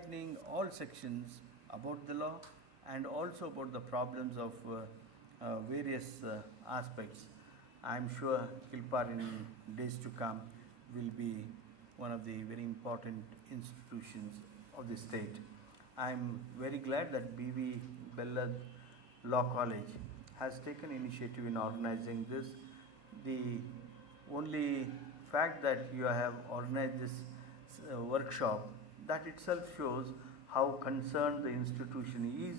enlightening all sections about the law and also about the problems of various aspects. I am sure Kilpar in days to come will be one of the very important institutions of the state. I am very glad that B.V. Bellad Law College has taken initiative in organizing this. The only fact that you have organized this workshop, that itself shows how concerned the institution is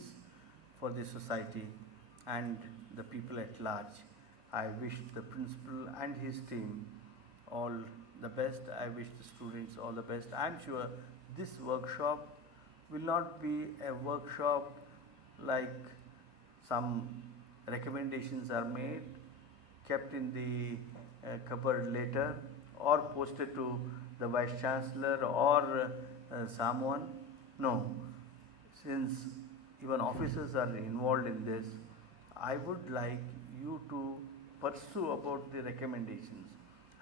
for the society and the people at large. I wish the principal and his team all the best. I wish the students all the best. I am sure this workshop will not be a workshop like some recommendations are made, kept in the cupboard later, or posted to the Vice Chancellor or someone. No, since even officers are involved in this, I would like you to pursue about the recommendations,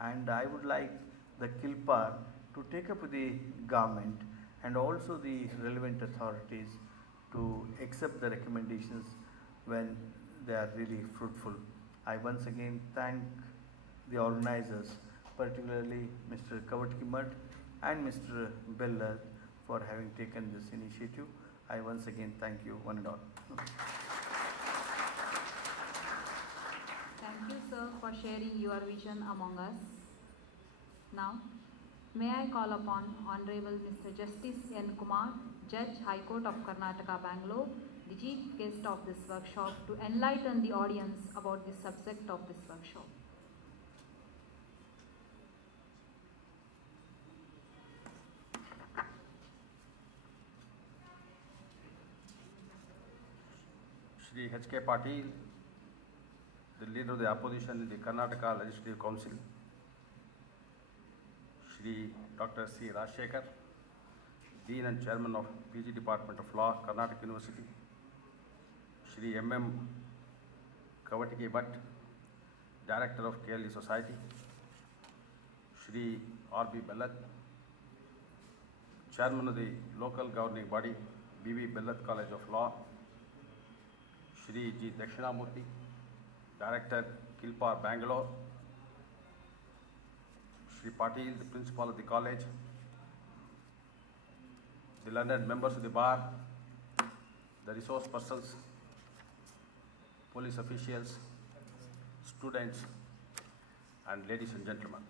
and I would like the Kilpar to take up with the government and also the relevant authorities to accept the recommendations when they are really fruitful. I once again thank the organizers, particularly Mr. Kavatkimad and Mr. Bellad for having taken this initiative. I once again thank you one and all. Thank you, sir, for sharing your vision among us. Now, may I call upon Honorable Mr. Justice N. Kumar, Judge, High Court of Karnataka, Bangalore, the chief guest of this workshop, to enlighten the audience about the subject of this workshop. Shri H.K. Patil, the leader of the opposition in the Karnataka Legislative Council, Shri Dr. C. Rajshekhar, Dean and Chairman of PG Department of Law, Karnataka University, Shri M.M. Kavatiki Bhatt, Director of KLE Society, Shri R.B. Bellad, Chairman of the local governing body, B.V. Bellad College of Law, Shri G. Dakshinamurthy, Director, Kilpar, Bangalore, Shri Patil, the Principal of the college, the learned members of the bar, the resource persons, police officials, students, and ladies and gentlemen.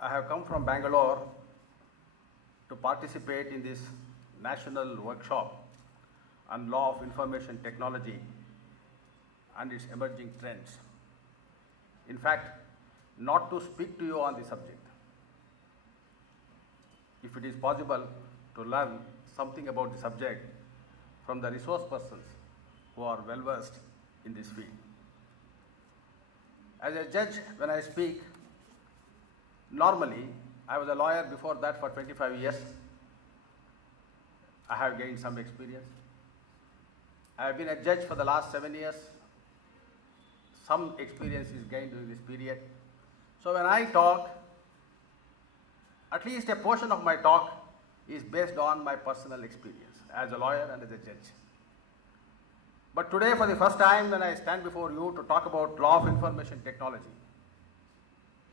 I have come from Bangalore to participate in this national workshop on law of information technology and its emerging trends. In fact, not to speak to you on the subject. If it is possible to learn something about the subject from the resource persons who are well versed in this field. As a judge, when I speak, normally, I was a lawyer before that for 25 years. I have gained some experience. I have been a judge for the last 7 years. Some experience is gained during this period. So when I talk, at least a portion of my talk is based on my personal experience as a lawyer and as a judge. But today, for the first time, when I stand before you to talk about law of information technology,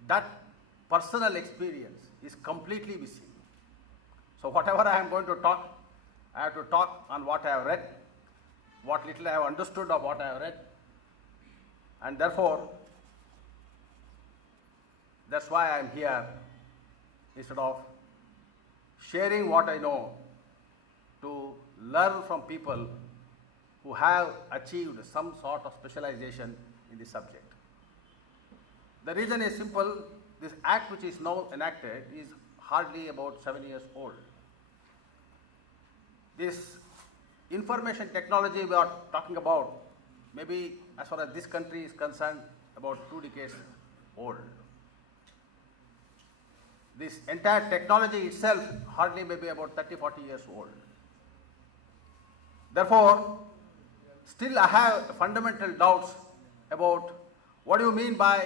that personal experience is completely missing. So whatever I am going to talk, I have to talk on what I have read, what little I have understood of what I have read, and therefore, that's why I am here, instead of sharing what I know, to learn from people who have achieved some sort of specialization in the subject. The reason is simple. This act which is now enacted is hardly about 7 years old. This information technology we are talking about, maybe as far as this country is concerned, about 2 decades old. This entire technology itself hardly maybe about 30-40 years old. Therefore, still I have fundamental doubts about what do you mean by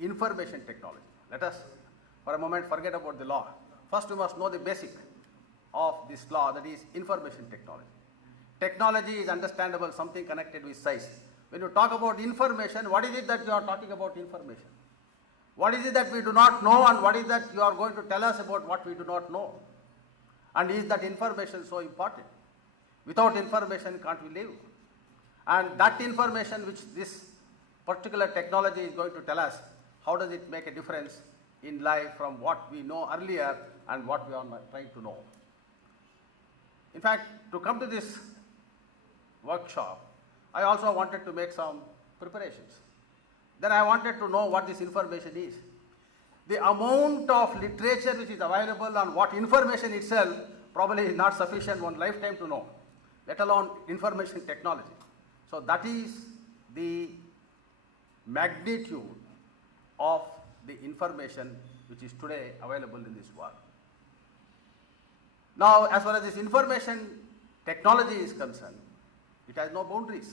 information technology. Let us for a moment forget about the law. First we must know the basic of this law, that is information technology. Technology is understandable, something connected with science. When you talk about information, what is it that you are talking about information? What is it that we do not know, and what is that you are going to tell us about what we do not know? And is that information so important? Without information, can't we live? And that information which this particular technology is going to tell us, how does it make a difference in life from what we know earlier and what we are trying to know? In fact, to come to this workshop, I also wanted to make some preparations. Then I wanted to know what this information is. The amount of literature which is available on what information itself probably is not sufficient one lifetime to know, let alone information technology. So that is the magnitude of the information which is today available in this world. Now, as far as this information technology is concerned, it has no boundaries.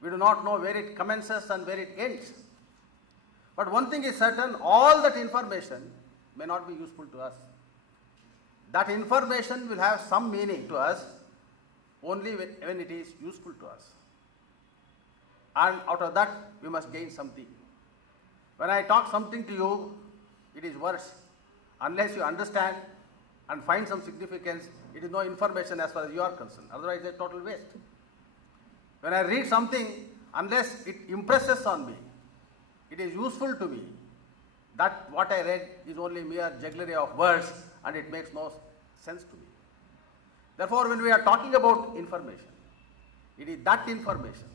We do not know where it commences and where it ends. But one thing is certain, all that information may not be useful to us. That information will have some meaning to us only when it is useful to us. And out of that, we must gain something. When I talk something to you, it is words. Unless you understand and find some significance, it is no information as far as you are concerned. Otherwise, it is a total waste. When I read something, unless it impresses on me, it is useful to me, that what I read is only mere jugglery of words and it makes no sense to me. Therefore, when we are talking about information, it is that information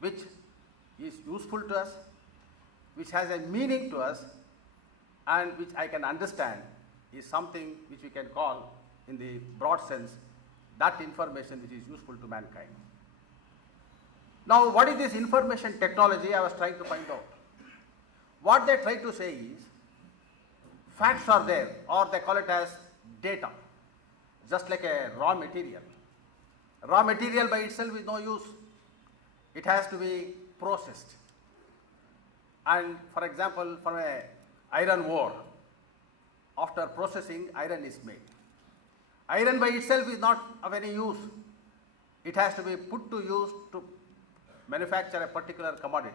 which is useful to us, which has a meaning to us, and which I can understand is something which we can call, in the broad sense, that information which is useful to mankind. Now, what is this information technology? I was trying to find out. What they try to say is, facts are there, or they call it as data, just like a raw material. Raw material by itself is no use. It has to be processed. And for example, from a iron ore, after processing, iron is made. Iron by itself is not of any use. It has to be put to use to manufacture a particular commodity.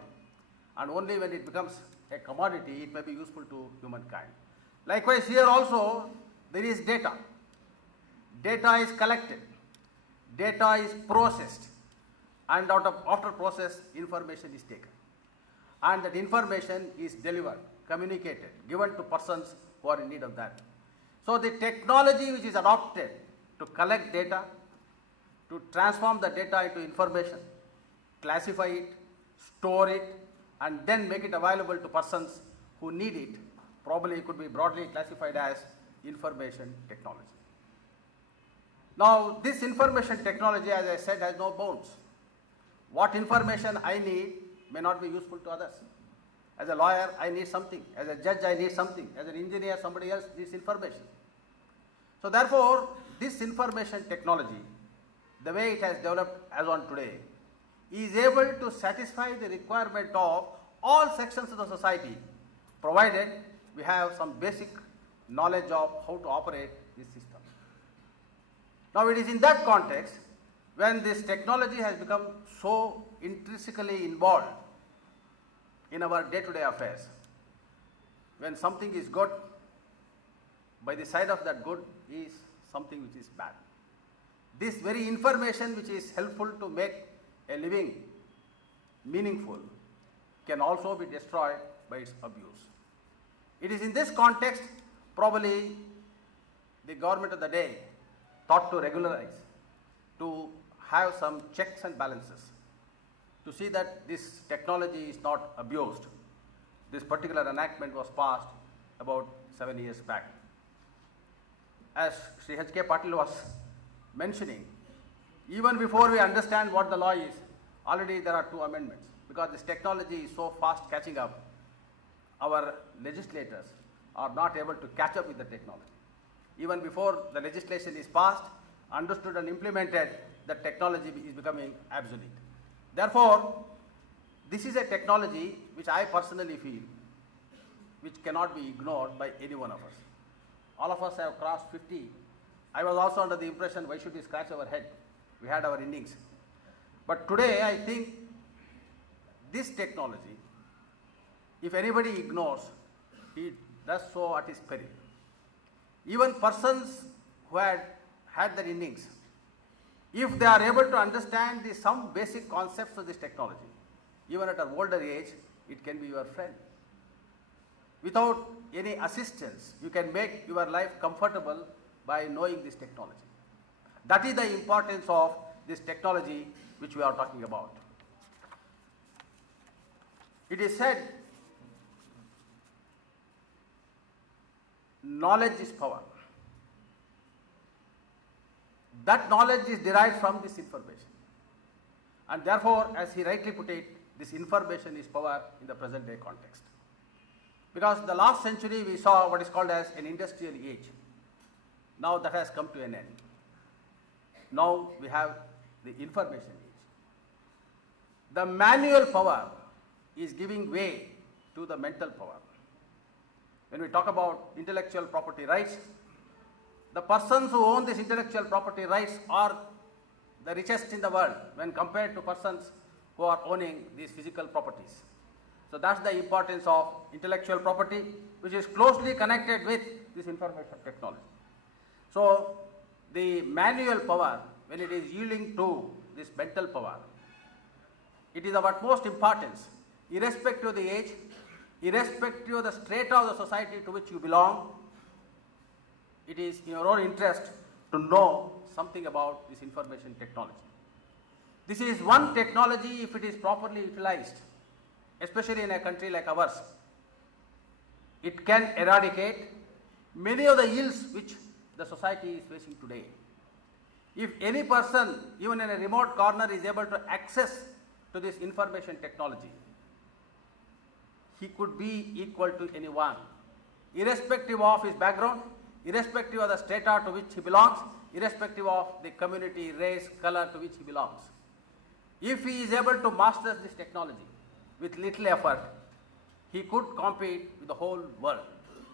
And only when it becomes a commodity, it may be useful to humankind. Likewise, here also, there is data. Data is collected. Data is processed. And after process, information is taken. And that information is delivered, communicated, given to persons who are in need of that. So the technology which is adopted to collect data, to transform the data into information, classify it, store it, and then make it available to persons who need it, probably could be broadly classified as information technology. Now, this information technology, as I said, has no bounds. What information I need may not be useful to others. As a lawyer, I need something. As a judge, I need something. As an engineer, somebody else needs information. So therefore, this information technology, the way it has developed as on today, is able to satisfy the requirement of all sections of the society, provided we have some basic knowledge of how to operate this system. Now, it is in that context, when this technology has become so intrinsically involved in our day-to-day affairs, when something is good, by the side of that good is something which is bad. This very information which is helpful to make a living meaningful can also be destroyed by its abuse. It is in this context, probably the government of the day thought to regularize, to have some checks and balances, to see that this technology is not abused. This particular enactment was passed about 7 years back. As Sri H.K. Patil was mentioning, even before we understand what the law is, already there are 2 amendments, because this technology is so fast catching up, our legislators are not able to catch up with the technology. Even before the legislation is passed, understood and implemented, the technology is becoming obsolete. Therefore, this is a technology which I personally feel which cannot be ignored by any one of us. All of us have crossed 50. I was also under the impression, why should we scratch our head? We had our innings. But today I think this technology, if anybody ignores, he does so at his peril. Even persons who had their innings, if they are able to understand some basic concepts of this technology, even at an older age, it can be your friend. Without any assistance, you can make your life comfortable by knowing this technology. That is the importance of this technology which we are talking about. It is said, knowledge is power. That knowledge is derived from this information. And therefore, as he rightly put it, this information is power in the present day context. Because the last century we saw what is called as an industrial age. Now that has come to an end. Now we have the information age. The manual power is giving way to the mental power. When we talk about intellectual property rights, the persons who own this intellectual property rights are the richest in the world when compared to persons who are owning these physical properties. So that's the importance of intellectual property, which is closely connected with this information technology. So the manual power, when it is yielding to this mental power, it is of utmost importance, irrespective of the age, irrespective of the strata of the society to which you belong. It is in your own interest to know something about this information technology. This is one technology, if it is properly utilized, especially in a country like ours, it can eradicate many of the ills which the society is facing today. If any person, even in a remote corner, is able to access to this information technology, he could be equal to anyone, irrespective of his background, irrespective of the strata to which he belongs, irrespective of the community, race, color to which he belongs. If he is able to master this technology with little effort, he could compete with the whole world.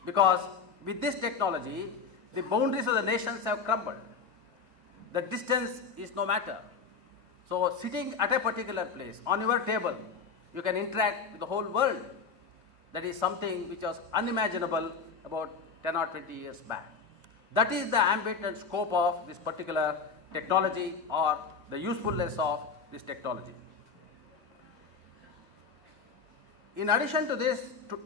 Because with this technology, the boundaries of the nations have crumbled. The distance is no matter. So sitting at a particular place, on your table, you can interact with the whole world. That is something which was unimaginable about 10 or 20 years back. That is the ambit and scope of this particular technology, or the usefulness of this technology. In addition to this,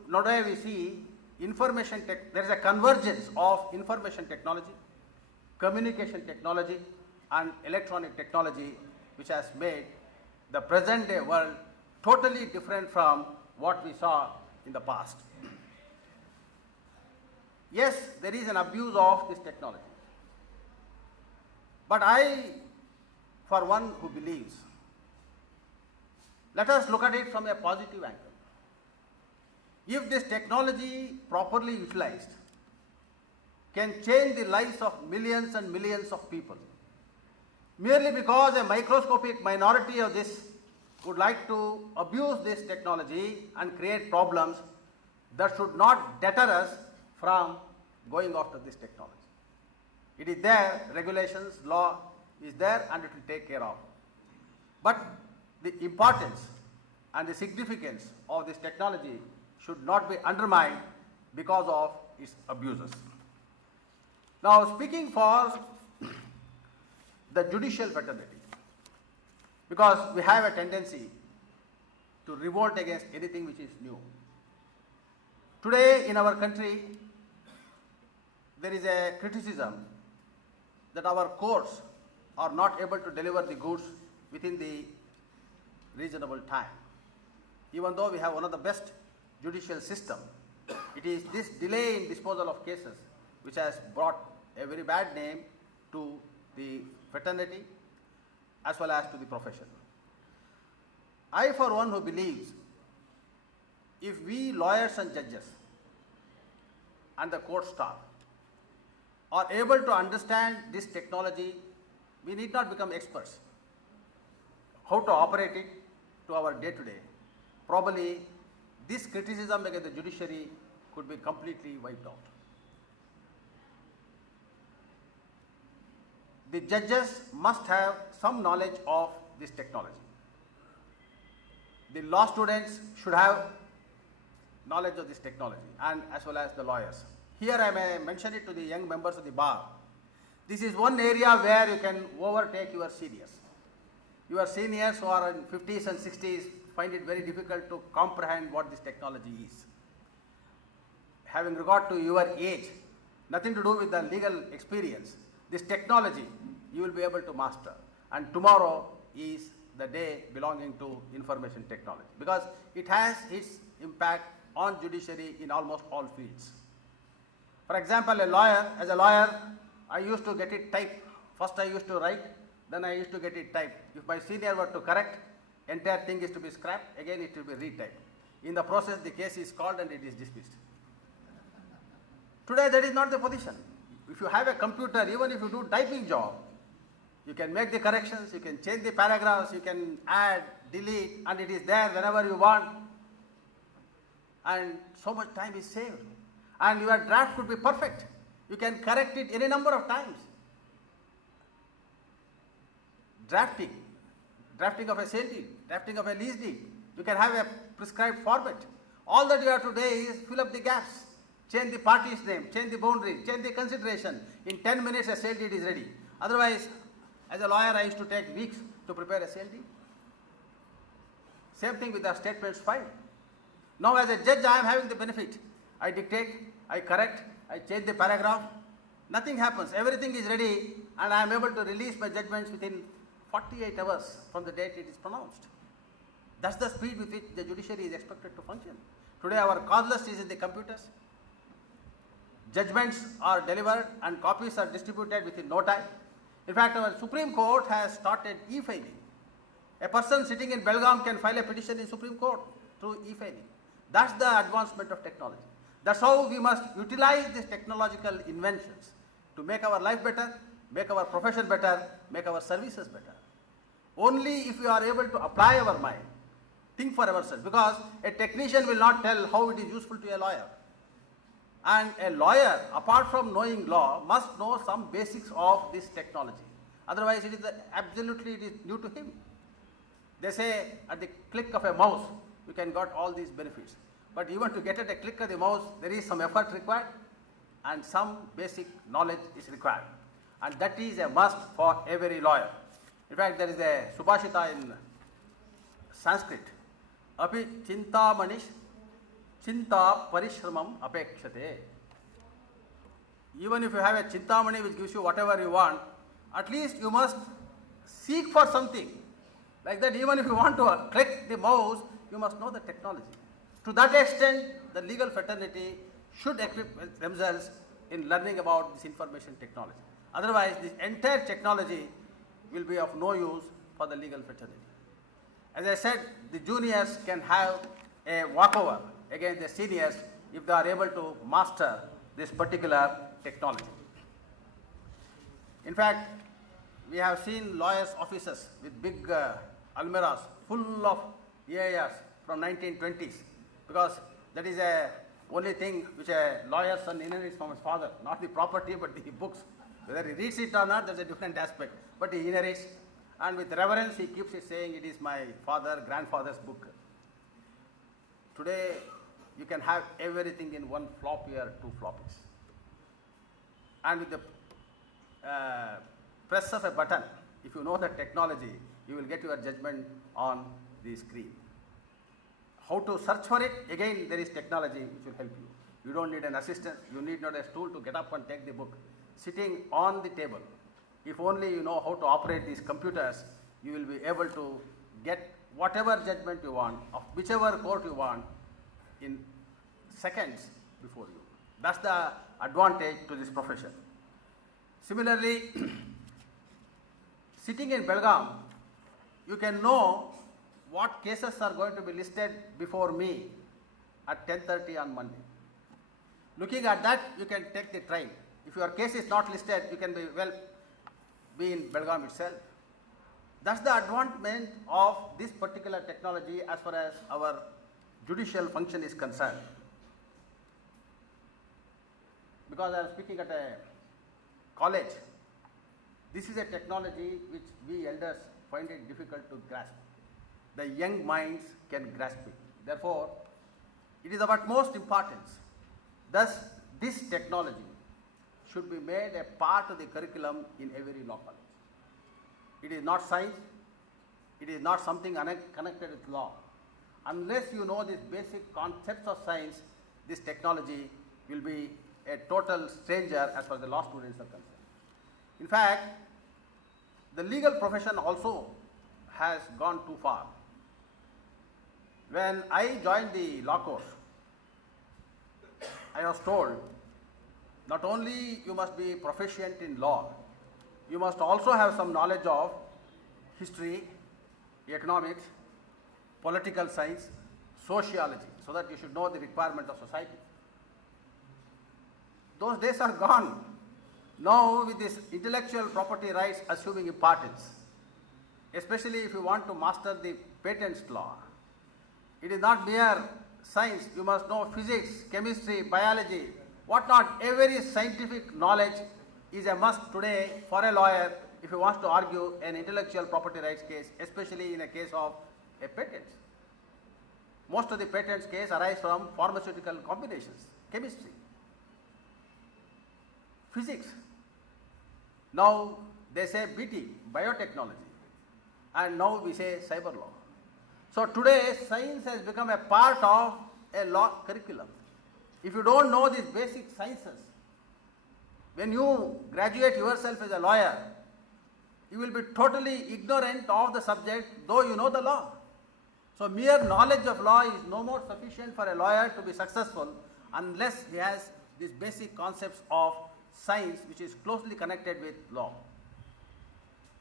nowadays we see there is a convergence of information technology, communication technology, and electronic technology, which has made the present day world totally different from what we saw in the past. Yes, there is an abuse of this technology. But I, for one who believes, let us look at it from a positive angle. If this technology properly utilized can change the lives of millions and millions of people, merely because a microscopic minority of this would like to abuse this technology and create problems, that should not deter us from going after this technology. It is there, regulations, law is there, and it will take care of. But the importance and the significance of this technology should not be undermined because of its abuses. Now, speaking for the judicial fraternity, because we have a tendency to revolt against anything which is new. Today in our country, there is a criticism that our courts are not able to deliver the goods within the reasonable time. Even though we have one of the best judicial system, it is this delay in disposal of cases which has brought a very bad name to the fraternity as well as to the profession. I, for one who believes, if we lawyers and judges and the court staff are able to understand this technology We need not become experts. How to operate it to our day-to-day. Probably this criticism against the judiciary could be completely wiped out. The judges must have some knowledge of this technology. The law students should have knowledge of this technology, and as well as the lawyers. Here I may mention it to the young members of the bar. This is one area where you can overtake your seniors. Your seniors who are in 50s and 60s find it very difficult to comprehend what this technology is. Having regard to your age, nothing to do with the legal experience, this technology you will be able to master. And tomorrow is the day belonging to information technology, because it has its impact on judiciary in almost all fields. For example, as a lawyer, I used to get it typed. First I used to write, then I used to get it typed. If my senior were to correct, entire thing is to be scrapped, again it will be retyped. In the process, the case is called and it is dismissed. Today that is not the position. If you have a computer, even if you do typing job, you can make the corrections, you can change the paragraphs, you can add, delete, and it is there whenever you want. And so much time is saved. And your draft could be perfect. You can correct it any number of times. Drafting of a sale deed, drafting of a lease deed, you can have a prescribed format. All that you have to do is fill up the gaps, change the party's name, change the boundary, change the consideration. In 10 minutes a sale deed is ready. Otherwise, as a lawyer I used to take weeks to prepare a sale deed. Same thing with the statements filed. Now as a judge I am having the benefit. I dictate, I correct, I change the paragraph. Nothing happens. Everything is ready and I am able to release my judgments within 48 hours from the date it is pronounced. That's the speed with which the judiciary is expected to function. Today our causeless is in the computers. Judgments are delivered and copies are distributed within no time. In fact, our Supreme Court has started e-filing. A person sitting in Belgaum can file a petition in Supreme Court through e-filing. That's the advancement of technology. That's how we must utilize these technological inventions to make our life better, make our profession better, make our services better. Only if we are able to apply our mind, think for ourselves, because a technician will not tell how it is useful to a lawyer. And a lawyer, apart from knowing law, must know some basics of this technology. Otherwise, it is absolutely new to him. They say at the click of a mouse, you can get all these benefits. But even to get at a click of the mouse, there is some effort required and some basic knowledge is required. And that is a must for every lawyer. In fact, there is a Subhashita in Sanskrit. Api chinta manish chinta parishramam apekshate. Even if you have a chintamani which gives you whatever you want, at least you must seek for something. Like that, even if you want to click the mouse, you must know the technology. To that extent, the legal fraternity should equip themselves in learning about this information technology. Otherwise, this entire technology will be of no use for the legal fraternity. As I said, the juniors can have a walkover against the seniors if they are able to master this particular technology. In fact, we have seen lawyers' offices with big almirahs full of EIRs from 1920s, because that is the only thing which a lawyer's son inherits from his father, not the property but the books. Whether he reads it or not, that's a different aspect, but he inherits, and with reverence he keeps it saying, it is my father, grandfather's book. Today you can have everything in one floppy or two floppies, and with the press of a button, if you know the technology, you will get your judgment on the screen. How to search for it? Again, there is technology which will help you. You don't need an assistant, you need not a stool to get up and take the book. Sitting on the table, if only you know how to operate these computers, you will be able to get whatever judgment you want, of whichever court you want, in seconds before you. That's the advantage to this profession. Similarly, sitting in Belgaum, you can know what cases are going to be listed before me at 10:30 on Monday. Looking at that, you can take the train. If your case is not listed, you can be well be in Belgaum itself. That's the advancement of this particular technology as far as our judicial function is concerned. Because I am speaking at a college, this is a technology which we elders find it difficult to grasp. The young minds can grasp it. Therefore, it is of utmost importance. Thus, this technology should be made a part of the curriculum in every law college. It is not science, it is not something connected with law. Unless you know these basic concepts of science, this technology will be a total stranger as far as the law students are concerned. In fact, the legal profession also has gone too far. When I joined the law course, I was told not only you must be proficient in law, you must also have some knowledge of history, economics, political science, sociology, so that you should know the requirement of society. Those days are gone. Now with this intellectual property rights assuming importance, especially if you want to master the patents law, it is not mere science, you must know physics, chemistry, biology, what not. Every scientific knowledge is a must today for a lawyer if he wants to argue an intellectual property rights case, especially in a case of a patent. Most of the patents case arise from pharmaceutical combinations, chemistry, physics. Now they say BT, biotechnology, and now we say cyber law. So today science has become a part of a law curriculum. If you don't know these basic sciences, when you graduate yourself as a lawyer, you will be totally ignorant of the subject, though you know the law. So mere knowledge of law is no more sufficient for a lawyer to be successful unless he has these basic concepts of science which is closely connected with law.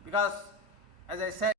Because as I said,